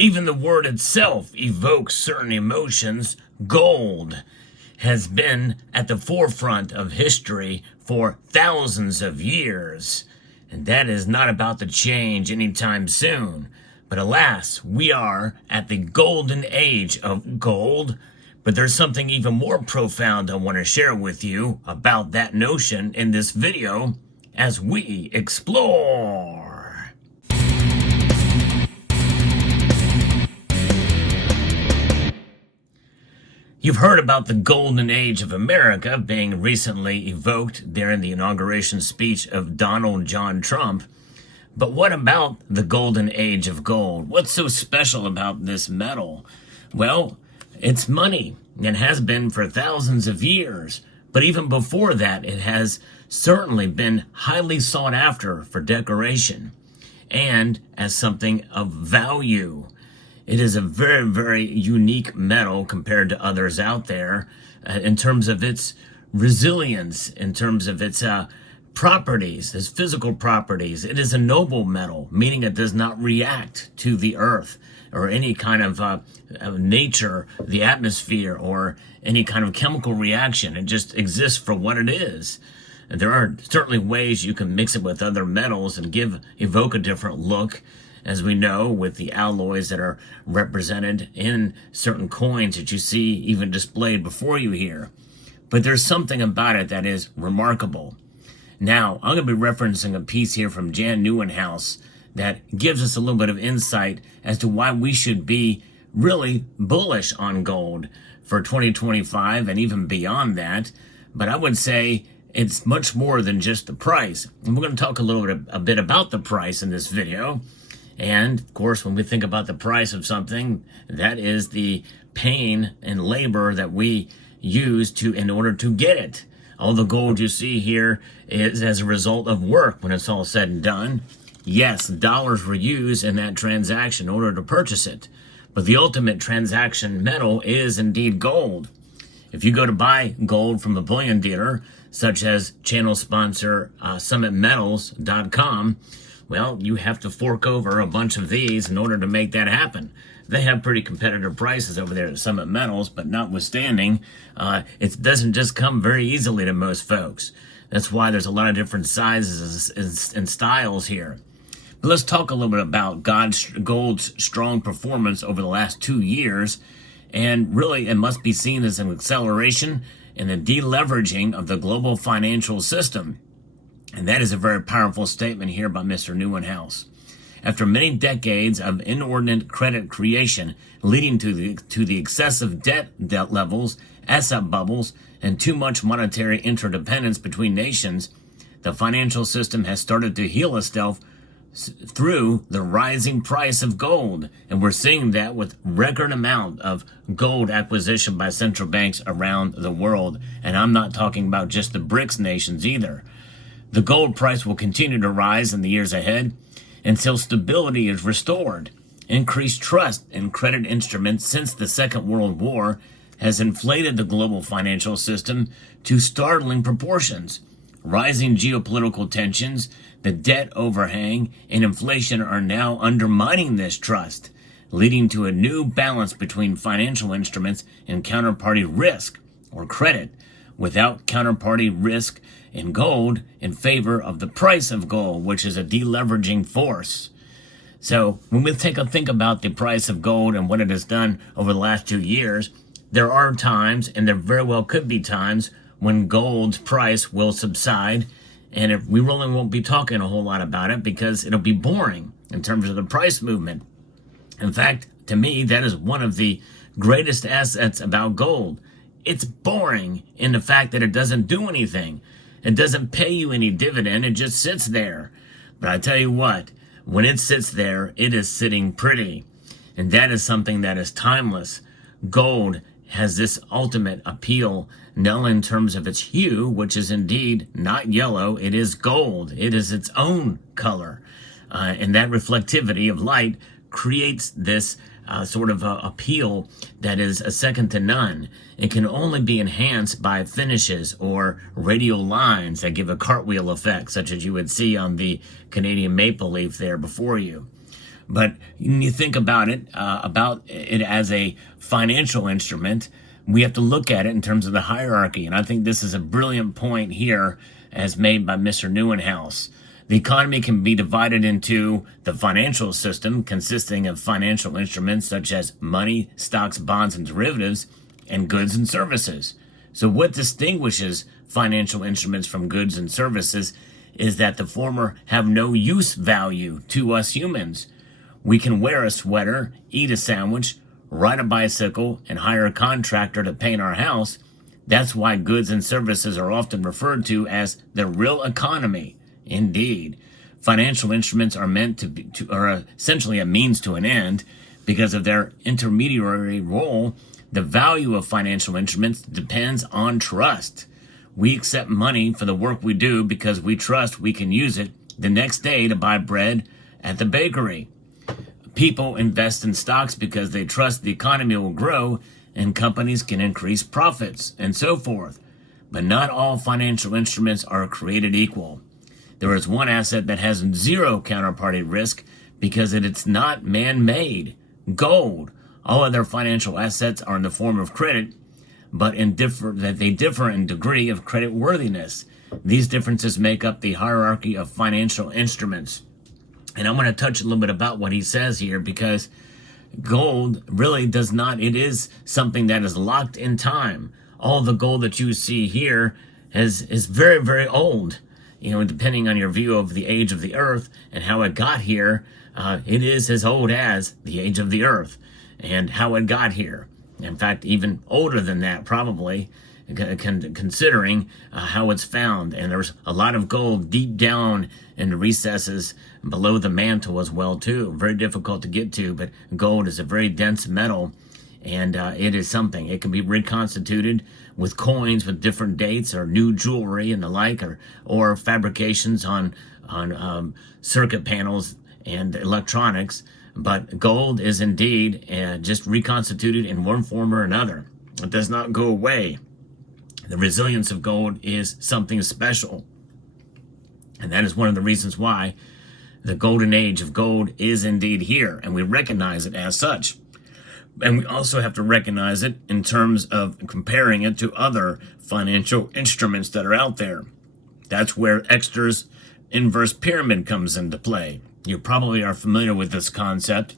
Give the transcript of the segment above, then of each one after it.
Even the word itself evokes certain emotions. Gold has been at the forefront of history for thousands of years, and that is not about to change anytime soon. But alas, we are at the golden age of gold. But there's something even more profound I want to share with you about that notion in this video as we explore. You've heard about the golden age of America being recently evoked there in the inauguration speech of Donald John Trump. But what about the golden age of gold? What's so special about this metal? Well, it's money. It has been for thousands of years. But even before that, it has certainly been highly sought after for decoration and as something of value. It is a very, very unique metal compared to others out there in terms of its resilience, in terms of its properties, its physical properties. It is a noble metal, meaning it does not react to the earth or any kind of nature, the atmosphere, or any kind of chemical reaction. It just exists for what it is. And there are certainly ways you can mix it with other metals and evoke a different look, as we know, with the alloys that are represented in certain coins that you see even displayed before you here. But there's something about it that is remarkable. Now, I'm going to be referencing a piece here from Jan Nieuwenhuis that gives us a little bit of insight as to why we should be really bullish on gold for 2025 and even beyond that. But I would say it's much more than just the price. And we're going to talk a bit about the price in this video. And, of course, when we think about the price of something, that is the pain and labor that we use in order to get it. All the gold you see here is as a result of work when it's all said and done. Yes, dollars were used in that transaction in order to purchase it. But the ultimate transaction metal is indeed gold. If you go to buy gold from a bullion dealer, such as channel sponsor summitmetals.com, well, you have to fork over a bunch of these in order to make that happen. They have pretty competitive prices over there at Summit Metals, but notwithstanding, it doesn't just come very easily to most folks. That's why there's a lot of different sizes and styles here. But let's talk a little bit about gold's strong performance over the last 2 years. And really, it must be seen as an acceleration in the deleveraging of the global financial system. And that is a very powerful statement here by Mr. Nieuwenhuis. After many decades of inordinate credit creation leading to the excessive debt levels, asset bubbles, and too much monetary interdependence between nations, the financial system has started to heal itself through the rising price of gold. And we're seeing that with record amount of gold acquisition by central banks around the world. And I'm not talking about just the BRICS nations either. The gold price will continue to rise in the years ahead until stability is restored. Increased trust in credit instruments since the Second World War has inflated the global financial system to startling proportions. Rising geopolitical tensions, the debt overhang, and inflation are now undermining this trust, leading to a new balance between financial instruments and counterparty risk, or credit, without counterparty risk in gold in favor of the price of gold, which is a deleveraging force. So when we think about the price of gold and what it has done over the last 2 years, there are times, and there very well could be times, when gold's price will subside. And we really won't be talking a whole lot about it because it'll be boring in terms of the price movement. In fact, to me, that is one of the greatest assets about gold. It's boring in the fact that it doesn't do anything. It doesn't pay you any dividend. It just sits there. But I tell you what, when it sits there, it is sitting pretty. And that is something that is timeless. Gold has this ultimate appeal, not only in terms of its hue, which is indeed not yellow, it is gold. It is its own color. And that reflectivity of light creates this sort of appeal that is a second to none. It can only be enhanced by finishes or radial lines that give a cartwheel effect, such as you would see on the Canadian maple leaf there before you. But when you think about it as a financial instrument, we have to look at it in terms of the hierarchy. And I think this is a brilliant point here as made by Mr. Neuenhaus. The economy can be divided into the financial system, consisting of financial instruments such as money, stocks, bonds, and derivatives, and goods and services. So what distinguishes financial instruments from goods and services is that the former have no use value to us humans. We can wear a sweater, eat a sandwich, ride a bicycle, and hire a contractor to paint our house. That's why goods and services are often referred to as the real economy. Indeed, financial instruments are meant to are essentially a means to an end because of their intermediary role. The value of financial instruments depends on trust. We accept money for the work we do because we trust we can use it the next day to buy bread at the bakery. People invest in stocks because they trust the economy will grow and companies can increase profits and so forth. But not all financial instruments are created equal. There is one asset that has zero counterparty risk because it's not man-made: gold. All other financial assets are in the form of credit, but they differ in degree of credit worthiness. These differences make up the hierarchy of financial instruments. And I'm going to touch a little bit about what he says here, because gold really does not, it is something that is locked in time. All the gold that you see here is very, very old. Depending on your view of the age of the earth and how it got here, it is as old as the age of the earth and how it got here. In fact, even older than that, probably, considering how it's found. And there's a lot of gold deep down in the recesses below the mantle as well, too. Very difficult to get to, but gold is a very dense metal, and it is something. It can be reconstituted with coins with different dates or new jewelry and the like, or fabrications on circuit panels and electronics. But gold is indeed just reconstituted in one form or another. It does not go away. The resilience of gold is something special. And that is one of the reasons why the golden age of gold is indeed here, and we recognize it as such. And we also have to recognize it in terms of comparing it to other financial instruments that are out there. That's where Exter's inverse pyramid comes into play. You probably are familiar with this concept.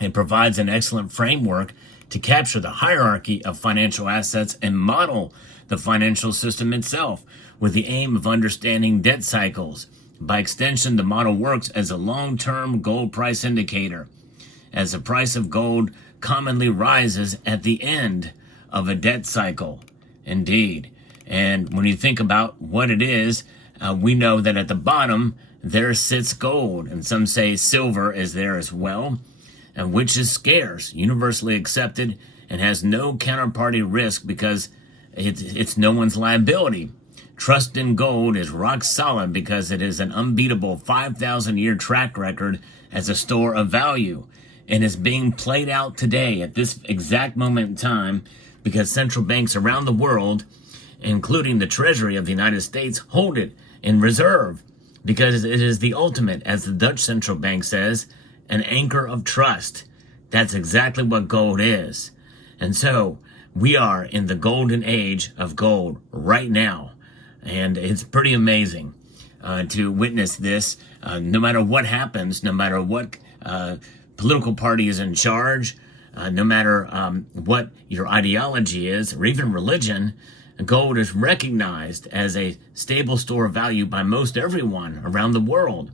It provides an excellent framework to capture the hierarchy of financial assets and model the financial system itself with the aim of understanding debt cycles. By extension, the model works as a long-term gold price indicator, as the price of gold commonly rises at the end of a debt cycle. Indeed. And when you think about what it is, we know that at the bottom there sits gold, and some say silver is there as well, and which is scarce, universally accepted, and has no counterparty risk because it's no one's liability. Trust in gold is rock solid because it is an unbeatable 5,000-year track record as a store of value, and is being played out today at this exact moment in time because central banks around the world, including the Treasury of the United States, hold it in reserve because it is the ultimate, as the Dutch central bank says, an anchor of trust. That's exactly what gold is. And so we are in the golden age of gold right now. And it's pretty amazing to witness this. No matter what happens, no matter what political party is in charge, no matter what your ideology is, or even religion, gold is recognized as a stable store of value by most everyone around the world.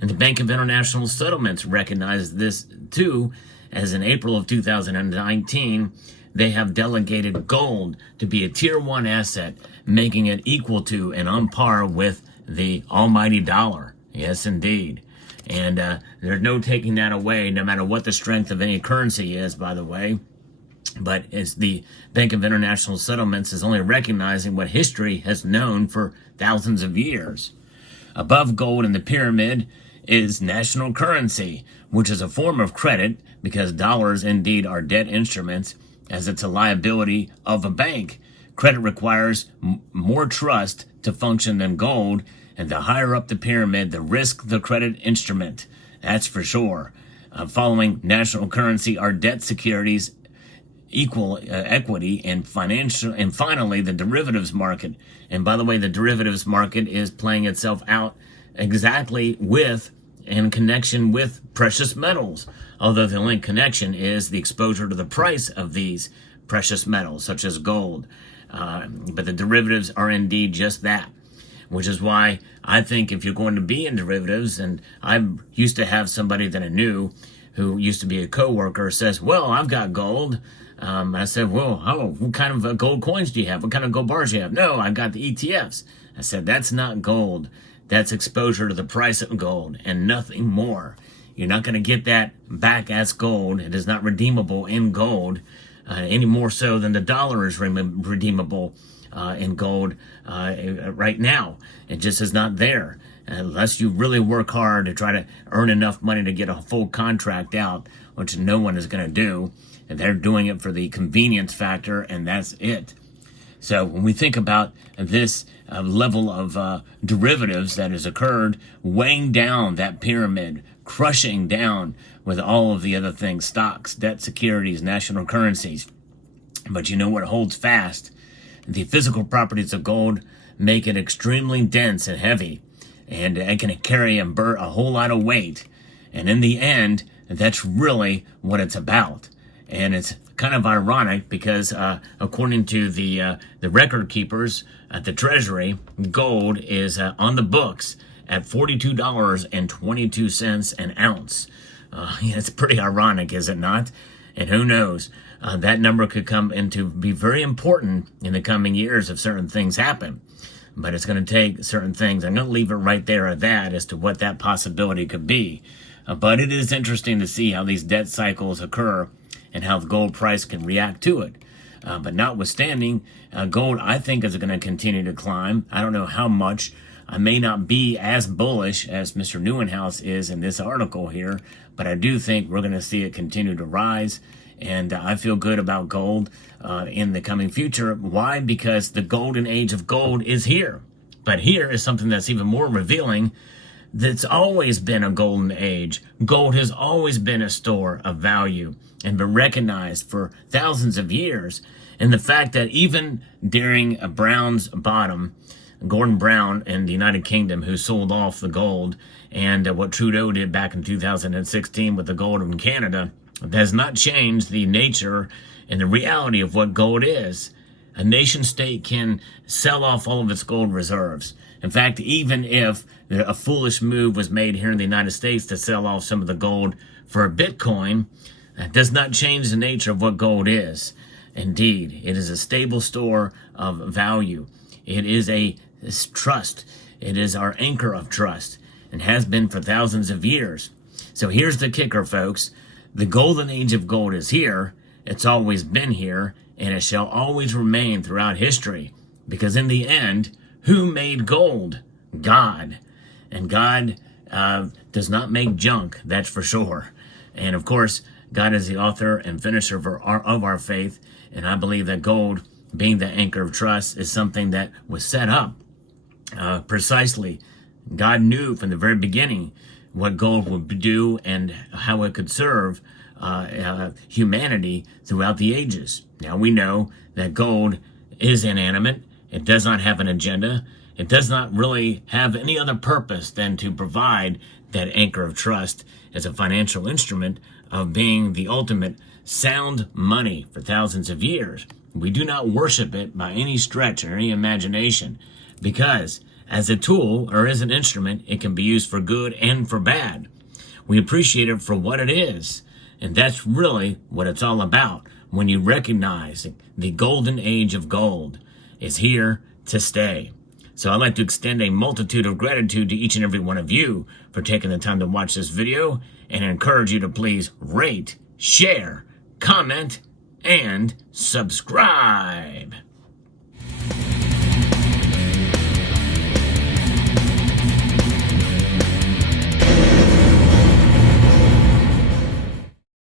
And the Bank of International Settlements recognized this too, as in April of 2019, they have delegated gold to be a tier 1 asset, making it equal to and on par with the almighty dollar. Yes, indeed. And there's no taking that away, no matter what the strength of any currency is, by the way. But it's the Bank of International Settlements is only recognizing what history has known for thousands of years. Above gold in the pyramid is national currency, which is a form of credit because dollars indeed are debt instruments, as it's a liability of a bank. Credit requires more trust to function than gold, and the higher up the pyramid, the risk the credit instrument. That's for sure. Following national currency are debt securities, equal equity, and financial, and finally the derivatives market. And by the way, the derivatives market is playing itself out exactly with, in connection with, precious metals, although the only connection is the exposure to the price of these precious metals, such as gold. But the derivatives are indeed just that, which is why I think if you're going to be in derivatives, and I used to have somebody that I knew who used to be a coworker says, well, I've got gold. I said, well, what kind of gold coins do you have? What kind of gold bars do you have? No, I got the ETFs. I said, that's not gold. That's exposure to the price of gold and nothing more. You're not going to get that back as gold. It is not redeemable in gold, any more so than the dollar is redeemable in gold right now. It just is not there. Unless you really work hard to try to earn enough money to get a full contract out, which no one is going to do. And they're doing it for the convenience factor, and that's it. So when we think about this level of derivatives that has occurred, weighing down that pyramid, crushing down with all of the other things, stocks, debt securities, national currencies. But you know what holds fast? The physical properties of gold make it extremely dense and heavy, and it can carry a whole lot of weight. And in the end, that's really what it's about. And it's kind of ironic because according to the record keepers at the Treasury, gold is on the books at $42.22 an ounce. It's pretty ironic, is it not? And who knows? That number could come into be very important in the coming years if certain things happen. But it's going to take certain things. I'm going to leave it right there at that as to what that possibility could be. But it is interesting to see how these debt cycles occur and how the gold price can react to it. But notwithstanding, gold, I think, is going to continue to climb. I don't know how much. I may not be as bullish as Mr. Newenhouse is in this article here, but I do think we're going to see it continue to rise. And I feel good about gold in the coming future. Why? Because the golden age of gold is here. But here is something that's even more revealing. That's always been a golden age. Gold has always been a store of value and been recognized for thousands of years. And the fact that even during Brown's bottom, Gordon Brown in the United Kingdom, who sold off the gold, and what Trudeau did back in 2016 with the gold in Canada, has not changed the nature and the reality of what gold is. A nation state can sell off all of its gold reserves. In fact, even if a foolish move was made here in the United States to sell off some of the gold for a Bitcoin, that does not change the nature of what gold is. Indeed, it is a stable store of value. It is trust. It is our anchor of trust and has been for thousands of years. So here's the kicker, folks. The golden age of gold is here. It's always been here, and it shall always remain throughout history. Because in the end, who made gold? God. And God does not make junk, that's for sure. And of course, God is the author and finisher of our faith. And I believe that gold, being the anchor of trust, is something that was set up precisely. God knew from the very beginning what gold would do and how it could serve humanity throughout the ages. Now we know that gold is inanimate. It does not have an agenda. It does not really have any other purpose than to provide that anchor of trust as a financial instrument of being the ultimate sound money for thousands of years. We do not worship it by any stretch or any imagination, because as a tool or as an instrument, it can be used for good and for bad. We appreciate it for what it is. And that's really what it's all about when you recognize the golden age of gold is here to stay. So I'd like to extend a multitude of gratitude to each and every one of you for taking the time to watch this video, and encourage you to please rate, share, comment, and subscribe.